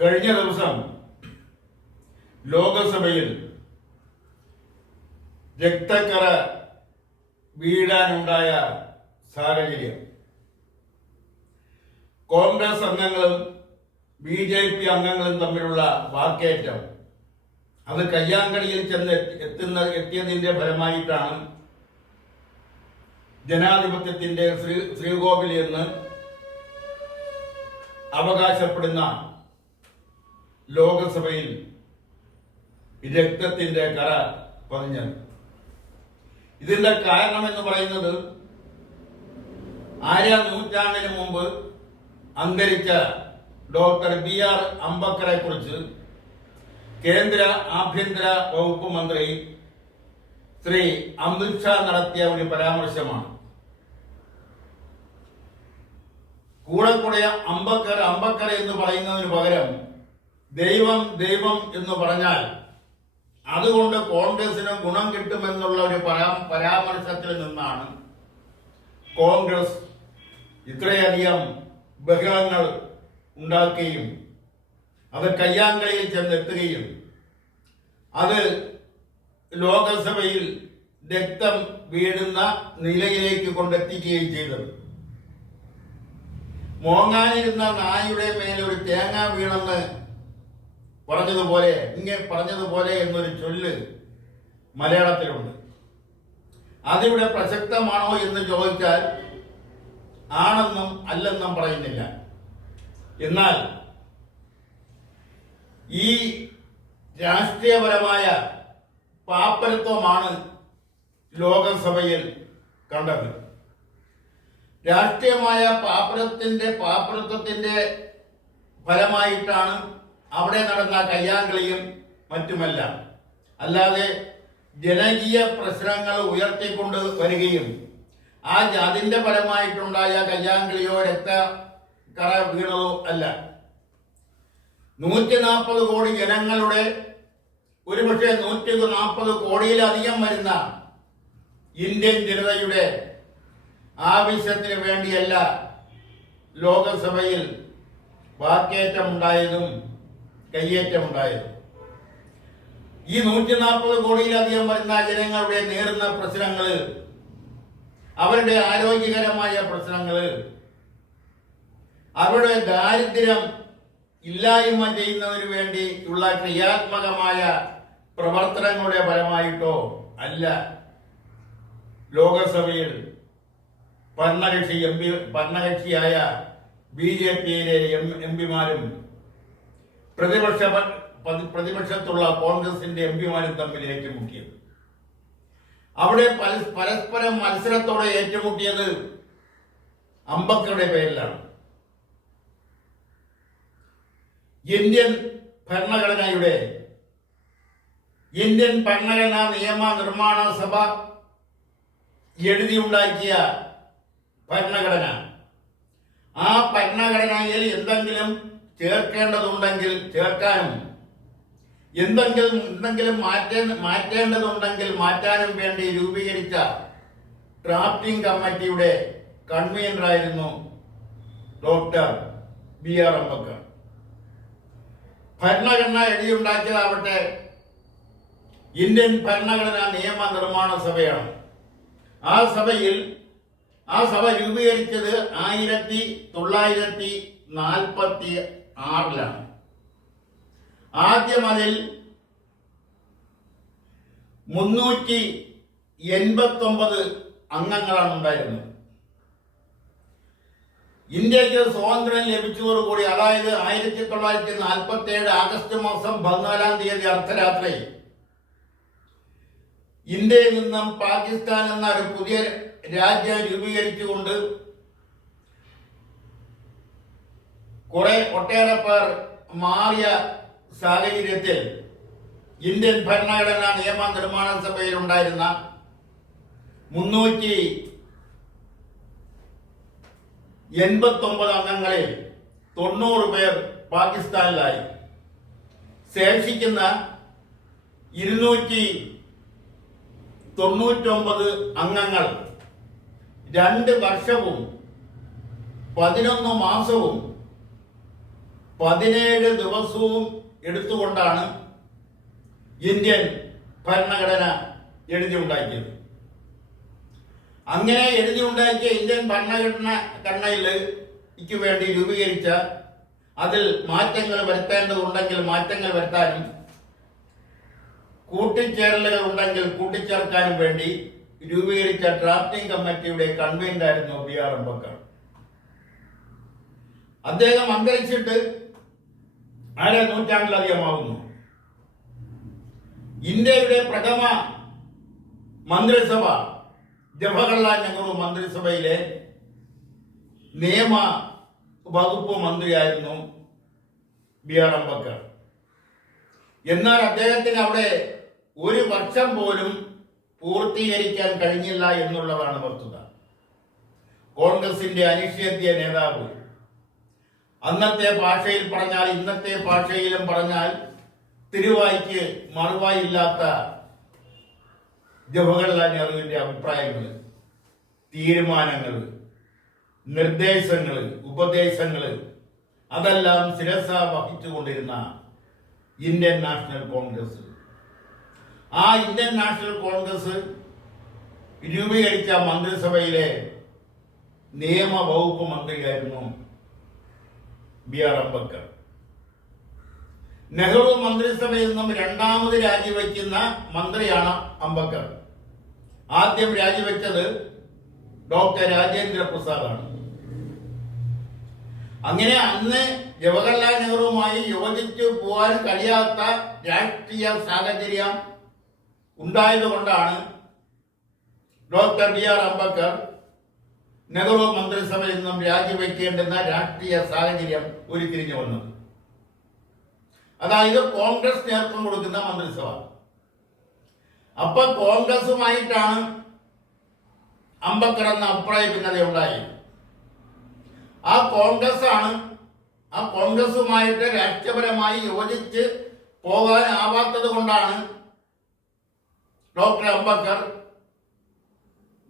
കഴിഞ്ഞ ദിവസം ലോകസഭയിൽ രക്തക്കറ വീഴാനുണ്ടായ സാഹചര്യം കോൺഗ്രസ് അംഗങ്ങളും BJP അംഗങ്ങളും തമ്മിലുള്ള വാക്കേറ്റം അത് കയ്യാങ്കളിയിൽ ചെന്ന് എത്തിയതിന്റെ ഫലമായിട്ടാണ് ജനാധിപത്യത്തിന്റെ ശ്രീകോവിൽ എന്ന് അവകാശപ്പെടുന്ന ലോകസഭയിൽ രക്തത്തിന്റെ കറ പതിഞ്ഞത്. ഇതിന്റെ കാരണമെന്ന് പറയുന്നത് നൂറ്റാണ്ടിന് മുമ്പ് അന്തരിച്ച ഡോക്ടർ BR അംബേദ്കറെ കുറിച്ച് കേന്ദ്ര ആഭ്യന്തര വകുപ്പ് മന്ത്രി ശ്രീ അമിത് ഷാ നടത്തിയ ഒരു പരാമർശമാണ്. കൂടെ അംബേദ്കർ എന്ന് പറയുന്നതിന് പകരം ദൈവം ദൈവം എന്ന് പറഞ്ഞാൽ അതുകൊണ്ട് കോൺഗ്രസിന് ഗുണം കിട്ടുമെന്നുള്ള ഒരു പരാമർശത്തിൽ നിന്നാണ് കോൺഗ്രസ് ഇത്രയധികം ബഹളങ്ങൾ ഉണ്ടാക്കുകയും അത് കയ്യാങ്കളിയിൽ ചെന്നെത്തുകയും അത് ലോകസഭയിൽ രക്തം വീഴുന്ന നിലയിലേക്ക് കൊണ്ടെത്തിക്കുകയും ചെയ്തത്. മോങ്ങാനിരുന്ന നായുടെ മേലൊരു തേങ്ങ വീണെന്ന് പറഞ്ഞതുപോലെ എന്നൊരു ചൊല്ല് മലയാളത്തിലുണ്ട്. അതിവിടെ പ്രസക്തമാണോ എന്ന് ചോദിച്ചാൽ ആണെന്നും അല്ലെന്നും പറയുന്നില്ല. എന്നാൽ ഈ രാഷ്ട്രീയപരമായ പാപ്പരത്വമാണ് ലോകസഭയിൽ കണ്ടത്. രാഷ്ട്രീയമായ പാപ്പരത്വത്തിന്റെ ഫലമായിട്ടാണ് അവിടെ നടന്ന കയ്യാങ്കളിയും മറ്റുമെല്ലാം. അല്ലാതെ ജനകീയ പ്രശ്നങ്ങൾ ഉയർത്തിക്കൊണ്ട് വരികയും അതിന്റെ ഫലമായിട്ടുണ്ടായ കയ്യാങ്കളിയോ രക്തക്കറ വീണതോ അല്ല. 140 കോടി ജനങ്ങളുടെ ഒരുപക്ഷെ 140 കോടിയിലധികം വരുന്ന ഇന്ത്യൻ ജനതയുടെ ആവശ്യത്തിന് വേണ്ടിയല്ല ലോകസഭയിൽ വാക്കേറ്റമുണ്ടായതും കയ്യേറ്റമുണ്ടായതും. ഈ 140 കോടിയിലധികം വരുന്ന ജനങ്ങളുടെ നേരിടുന്ന പ്രശ്നങ്ങള്, അവരുടെ ആരോഗ്യകരമായ പ്രശ്നങ്ങള്, അവരുടെ ദാരിദ്ര്യം ഇല്ലായ്മ ചെയ്യുന്നതിന് വേണ്ടി ഉള്ള ക്രിയാത്മകമായ പ്രവർത്തനങ്ങളുടെ ഫലമായിട്ടോ അല്ല ലോകസഭയിൽ ഭരണകക്ഷിയായ BJPയിലെ MPമാരും പ്രതിപക്ഷത്തുള്ള കോൺഗ്രസിന്റെ MPമാരും തമ്മിൽ ഏറ്റുമുട്ടിയത്. അവിടെ പരസ്പരം മത്സരത്തോടെ ഏറ്റുമുട്ടിയത് അംബേദ്കറുടെ പേരിലാണ്. ഇന്ത്യൻ ഭരണഘടനാ നിയമ നിർമ്മാണ സഭ എഴുതിയുണ്ടാക്കിയ ഭരണഘടന, ആ ഭരണഘടനയിൽ എന്തെങ്കിലും ചേർക്കേണ്ടതുണ്ടെങ്കിൽ ചേർക്കാനും എന്തെങ്കിലും മാറ്റേണ്ടതുണ്ടെങ്കിൽ മാറ്റാനും വേണ്ടി രൂപീകരിച്ച ഡ്രാഫ്റ്റിംഗ് കമ്മിറ്റിയുടെ കൺവീനറായിരുന്നു ഡോക്ടർ BR അംബേദ്കർ. ഭരണഘടന എഴുതിയുണ്ടാക്കിയതാവട്ടെ ഇന്ത്യൻ ഭരണഘടനാ നിയമ നിർമ്മാണ സഭയാണ്. ആ സഭ രൂപീകരിച്ചത് 1946 ആദ്യം അതിൽ 389 അംഗങ്ങളാണ് ഉണ്ടായിരുന്നത്. ഇന്ത്യക്ക് സ്വാതന്ത്ര്യം ലഭിച്ചതോടുകൂടി, അതായത് 1947 ആഗസ്റ്റ് മാസം 14 അർദ്ധരാത്രി ഇന്ത്യയിൽ നിന്നും പാകിസ്ഥാൻ എന്ന ഒരു പുതിയ രാജ്യം രൂപീകരിച്ചുകൊണ്ട് ഒട്ടേറെ പേർ മാറിയ സാഹചര്യത്തിൽ ഇന്ത്യൻ ഭരണഘടനാ നിയമ നിർമ്മാണ സഭയിൽ ഉണ്ടായിരുന്ന 389 അംഗങ്ങളിൽ 90 പേർ പാകിസ്ഥാനിലായി. ശേഷിക്കുന്ന 299 അംഗങ്ങൾ 2 വർഷവും 11 മാസവും 17 ദിവസവും എടുത്തുകൊണ്ടാണ് ഇന്ത്യൻ ഭരണഘടന എഴുതിയുണ്ടാക്കിയത്. അങ്ങനെ എഴുതിയുണ്ടാക്കിയ ഇന്ത്യൻ ഭരണഘടനയ്ക്ക് വേണ്ടി രൂപീകരിച്ച, അതിൽ മാറ്റങ്ങൾ വരുത്തേണ്ടതുണ്ടെങ്കിൽ മാറ്റങ്ങൾ വരുത്താനും കൂട്ടിച്ചേരലുകൾ ഉണ്ടെങ്കിൽ കൂട്ടിച്ചേർക്കാനും വേണ്ടി രൂപീകരിച്ച ഡ്രാഫ്റ്റിംഗ് കമ്മിറ്റിയുടെ കൺവീനറായിരുന്നു BR അംബേദ്കർ. അദ്ദേഹം അന്തരിച്ചിട്ട് 6 നൂറ്റാണ്ടിലധികമാകുന്നു. ഇന്ത്യയുടെ പ്രഥമ മന്ത്രിസഭ ജവഹർലാൽ നെഹ്റു മന്ത്രിസഭയിലെ നിയമ വകുപ്പ് മന്ത്രിയായിരുന്നു BR അംബേദ്കർ. എന്നാൽ അദ്ദേഹത്തിന് അവിടെ 1 വർഷം പോലും പൂർത്തീകരിക്കാൻ കഴിഞ്ഞില്ല എന്നുള്ളതാണ് വസ്തുത. കോൺഗ്രസിന്റെ അനിഷേധ്യ നേതാവ്, അന്നത്തെ ഭാഷയിൽ പറഞ്ഞാൽ ഇന്നത്തെ ഭാഷയിലും പറഞ്ഞാൽ തിരുവായ്ക്ക് മറുവായില്ലാത്ത ജവഹർലാൽ നെഹ്റുവിന്റെ അഭിപ്രായങ്ങൾ, തീരുമാനങ്ങൾ, നിർദ്ദേശങ്ങൾ, ഉപദേശങ്ങൾ അതെല്ലാം ശിരസ വഹിച്ചുകൊണ്ടിരുന്ന ഇന്ത്യൻ നാഷണൽ കോൺഗ്രസ്, ആ ഇന്ത്യൻ നാഷണൽ കോൺഗ്രസ് രൂപീകരിച്ച മന്ത്രിസഭയിലെ നിയമ വകുപ്പ് മന്ത്രിയായിരുന്നു BR അംബേദ്കർ. നെഹ്റു മന്ത്രിസഭയിൽ നിന്നും രണ്ടാമത് രാജിവെക്കുന്ന മന്ത്രിയാണ് അംബേദ്കർ. ആദ്യം രാജിവെച്ചത് ഡോക്ടർ രാജേന്ദ്ര പ്രസാദാണ്. അങ്ങനെ അന്ന് ജവഹർലാൽ നെഹ്റുവുമായി യോജിച്ചു പോകാൻ കഴിയാത്ത രാഷ്ട്രീയ സാഹചര്യം ഉണ്ടായതുകൊണ്ടാണ് ഡോക്ടർ BR അംബേദ്കർ നെഹ്റു മന്ത്രിസഭയിൽ നിന്നും രാജിവെക്കേണ്ടുന്ന രാഷ്ട്രീയ സാഹചര്യം ഉരുത്തിരിഞ്ഞു വന്നത്. അതായത് കോൺഗ്രസ് നേതൃത്വം കൊടുക്കുന്ന മന്ത്രിസഭ. അപ്പൊ കോൺഗ്രസുമായിട്ടാണ് അംബേദ്കർ എന്ന അഭിപ്രായ ഭിന്നത ഉണ്ടായി. ആ കോൺഗ്രസുമായിട്ട് രാഷ്ട്രീയപരമായി യോജിച്ച് പോകാനാവാത്തത് കൊണ്ടാണ് ഡോക്ടർ അംബേദ്കർ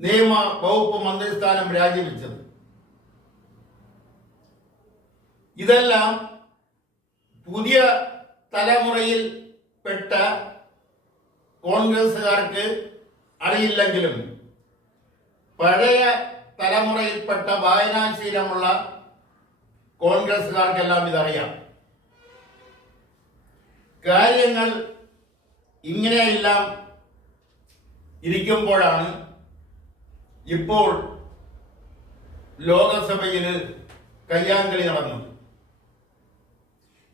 നിയമ വകുപ്പ് മന്ത്രിസ്ഥാനം രാജിവെച്ചത്. ഇതെല്ലാം പുതിയ തലമുറയിൽ പെട്ട കോൺഗ്രസുകാർക്ക് അറിയില്ലെങ്കിലും പഴയ തലമുറയിൽപ്പെട്ട വായനാശീലമുള്ള കോൺഗ്രസുകാർക്കെല്ലാം ഇതറിയാം. കാര്യങ്ങൾ ഇങ്ങനെയെല്ലാം ഇരിക്കുമ്പോഴാണ് ഇപ്പോൾ ലോകസഭയിൽ കയ്യാങ്കളി നടന്നത്.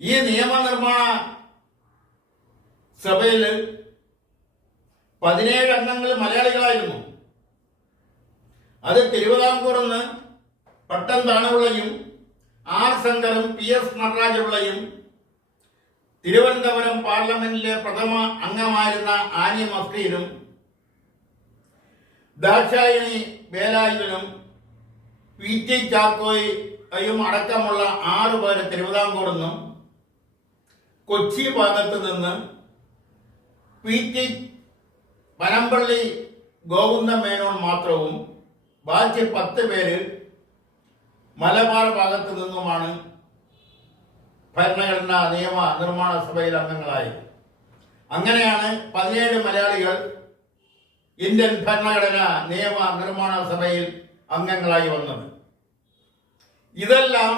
ഈ നിയമനിർമ്മാണ സഭയിൽ 17 അംഗങ്ങൾ മലയാളികളായിരുന്നു. അത് തിരുവിതാംകൂറിൽ നിന്ന് പട്ടം താണുപിള്ളയും R ശങ്കറും PS നടരാജപിള്ളയും, തിരുവനന്തപുരം പാർലമെന്റിലെ പ്രഥമ അംഗമായിരുന്ന ആനി മസ്കീനും, ദാക്ഷായണി വേലായുധനും, PT ചാക്കോയും അടക്കമുള്ള 6 പേര് തിരുവിതാംകൂറിൽ നിന്നും, കൊച്ചി ഭാഗത്ത് നിന്ന് PT പനമ്പള്ളി ഗോവിന്ദ മേനോൻ മാത്രവും ബാക്കി 10 പേര് മലബാർ ഭാഗത്ത് നിന്നുമാണ് ഭരണഘടനാ നിയമ നിർമ്മാണ സഭയിൽ അംഗങ്ങളായി. അങ്ങനെയാണ് 17 മലയാളികൾ ഇന്ത്യൻ ഭരണഘടന നിയമ നിർമ്മാണ സഭയിൽ അംഗങ്ങളായി വന്നത്. ഇതെല്ലാം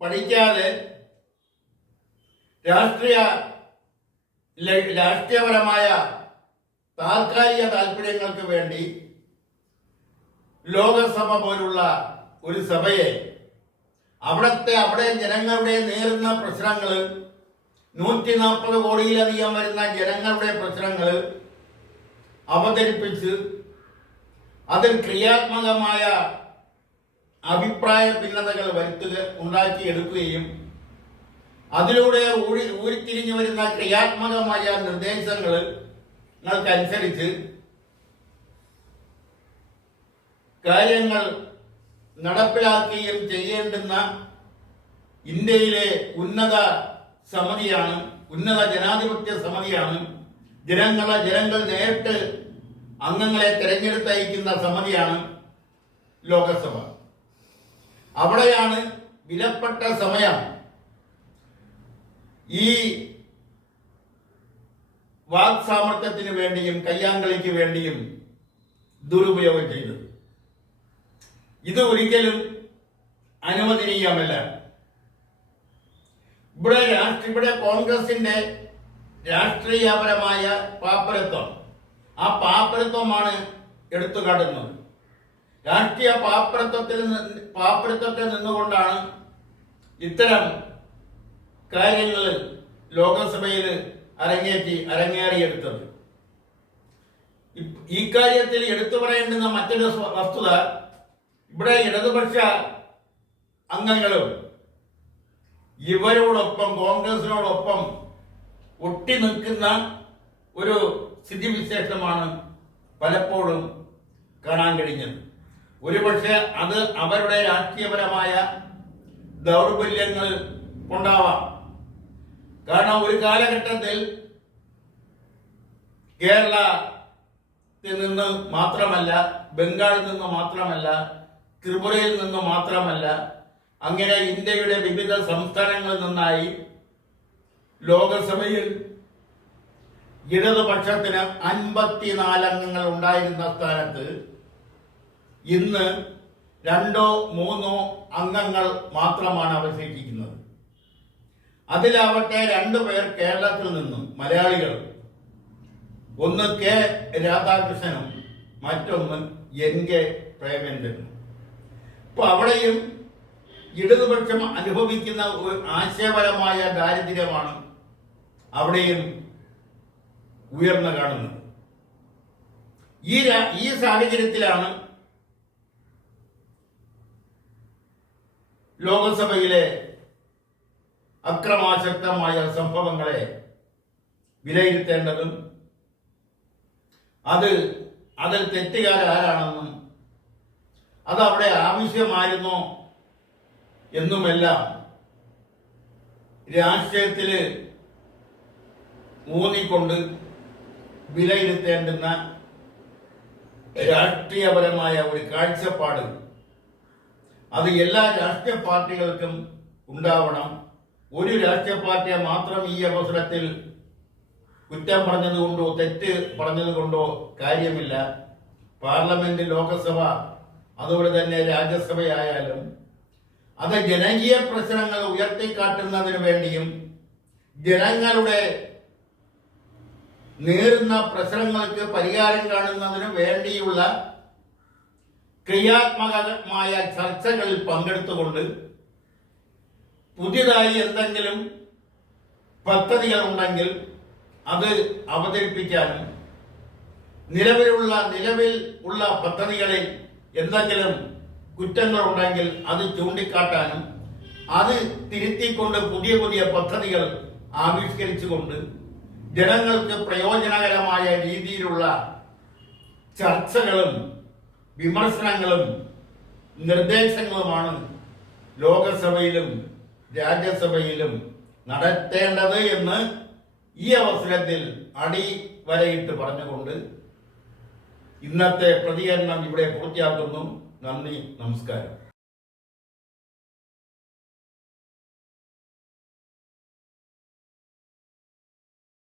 പഠിക്കാതെ രാഷ്ട്രീയപരമായ താൽക്കാലിക താല്പര്യങ്ങൾക്ക് വേണ്ടി ലോകസഭ പോലുള്ള ഒരു സഭയെ അവിടെ ജനങ്ങളുടെ നേരിടുന്ന പ്രശ്നങ്ങൾ, 140 കോടിയിലധികം വരുന്ന ജനങ്ങളുടെ പ്രശ്നങ്ങൾ അവതരിപ്പിച്ച് അതിൽ ക്രിയാത്മകമായ അഭിപ്രായ ഭിന്നതകൾ ഉണ്ടാക്കിയെടുക്കുകയും അതിലൂടെ ഊരിത്തിരിഞ്ഞു വരുന്ന ക്രിയാത്മകമായ നിർദ്ദേശങ്ങൾക്കനുസരിച്ച് കാര്യങ്ങൾ നടപ്പിലാക്കുകയും ചെയ്യേണ്ടുന്ന ഇന്ത്യയിലെ ഉന്നത ജനാധിപത്യ സമിതിയാണ്, ജനങ്ങൾ നേരിട്ട് അംഗങ്ങളെ തെരഞ്ഞെടുത്തയക്കുന്ന സമിതിയാണ് ലോകസഭ. അവിടെയാണ് വിലപ്പെട്ട സമയം ഈ വാക് സാമർത്ഥ്യത്തിന് വേണ്ടിയും കയ്യാങ്കളിക്ക് വേണ്ടിയും ദുരുപയോഗം ചെയ്തത്. ഇത് ഒരിക്കലും അനുവദനീയമല്ല. ഇവിടെ കോൺഗ്രസിന്റെ രാഷ്ട്രീയപരമായ പാപ്പരത്വം, ആ പാപ്പരത്വമാണ് എടുത്തുകാട്ടുന്നത്. രാഷ്ട്രീയ പാപ്പരത്വത്തിൽ നിന്നുകൊണ്ടാണ് ഇത്തരം കാര്യങ്ങൾ ലോകസഭയിൽ അരങ്ങേറിയെടുത്തത്. ഈ കാര്യത്തിൽ എടുത്തു പറയേണ്ടുന്ന മറ്റൊരു വസ്തുത, ഇവിടെ ഇടതുപക്ഷ അംഗങ്ങളും ഇവരോടൊപ്പം കോൺഗ്രസിനോടൊപ്പം ഒട്ടി നിൽക്കുന്ന ഒരു സ്ഥിതിവിശേഷമാണ് പലപ്പോഴും കാണാൻ കഴിഞ്ഞത്. ഒരുപക്ഷെ അത് അവരുടെ രാഷ്ട്രീയപരമായ ദൗർബല്യങ്ങൾ കൊണ്ടാവാം. കാരണം ഒരു കാലഘട്ടത്തിൽ കേരളത്തിൽ നിന്ന് മാത്രമല്ല, ബംഗാളിൽ നിന്ന് മാത്രമല്ല, ത്രിപുരയിൽ നിന്ന് മാത്രമല്ല, അങ്ങനെ ഇന്ത്യയുടെ വിവിധ സംസ്ഥാനങ്ങളിൽ നിന്നായി ലോകസഭയിൽ ഇടതുപക്ഷത്തിന് 54 അംഗങ്ങൾ ഉണ്ടായിരുന്ന സ്ഥാനത്ത് ഇന്ന് 2-3 അംഗങ്ങൾ മാത്രമാണ് അവശേഷിക്കുന്നത്. അതിലാവട്ടെ 2 പേർ കേരളത്തിൽ നിന്നും മലയാളികൾ, ഒന്ന് കെ രാധാകൃഷ്ണനും മറ്റൊന്ന് എൻ.കെ. പ്രേമചന്ദ്രനും. അപ്പൊ അവിടെയും ഇടതുപക്ഷം അനുഭവിക്കുന്ന ഒരു ആശയപരമായ ദാരിദ്ര്യമാണ് അവിടെയും ഉയർന്നു കാണുന്നത്. ഈ സാഹചര്യത്തിലാണ് ലോകസഭയിലെ അക്രമാസക്തമായ സംഭവങ്ങളെ വിലയിരുത്തേണ്ടതും അതിൽ തെറ്റുകാരാരാണെന്നും അത് അവിടെ ആവശ്യമായിരുന്നോ എന്നുമെല്ലാം രാഷ്ട്രീയത്തില് ഊന്നിക്കൊണ്ട് വിലയിരുത്തേണ്ടുന്ന രാഷ്ട്രീയപരമായ ഒരു കാഴ്ചപ്പാട് അത് എല്ലാ രാഷ്ട്രീയ പാർട്ടികൾക്കും ഉണ്ടാവണം. ഒരു രാഷ്ട്രീയ പാർട്ടിയെ മാത്രം ഈ അവസരത്തിൽ കുറ്റം പറഞ്ഞതുകൊണ്ടോ തെറ്റ് പറഞ്ഞതുകൊണ്ടോ കാര്യമില്ല. പാർലമെന്റ്, ലോകസഭ, അതുപോലെ തന്നെ രാജ്യസഭയായാലും അത് ജനകീയ പ്രശ്നങ്ങൾ ഉയർത്തിക്കാട്ടുന്നതിന് വേണ്ടിയും ജനങ്ങളുടെ നേരിടുന്ന പ്രശ്നങ്ങൾക്ക് പരിഹാരം കാണുന്നതിന് വേണ്ടിയുള്ള ക്രിയാത്മകമായ ചർച്ചകളിൽ പങ്കെടുത്തുകൊണ്ട് പുതിയതായി എന്തെങ്കിലും പദ്ധതികൾ ഉണ്ടെങ്കിൽ അത് അവതരിപ്പിക്കാനും നിലവിൽ ഉള്ള പദ്ധതികളിൽ എന്തെങ്കിലും കുറ്റങ്ങൾ ഉണ്ടെങ്കിൽ അത് ചൂണ്ടിക്കാട്ടാനും അത് തിരുത്തിക്കൊണ്ട് പുതിയ പദ്ധതികൾ ആവിഷ്കരിച്ചുകൊണ്ട് ജനങ്ങൾക്ക് പ്രയോജനകരമായ രീതിയിലുള്ള ചർച്ചകളും വിമർശനങ്ങളും നിർദ്ദേശങ്ങളുമാണ് ലോകസഭയിലും രാജ്യസഭയിലും നടത്തേണ്ടത് എന്ന് ഈ അവസരത്തിൽ അടിവരയിട്ട് പറഞ്ഞുകൊണ്ട് ഇന്നത്തെ പ്രതികരണം ഇവിടെ പൂർത്തിയാക്കുന്നു. നന്ദി, നമസ്കാരം.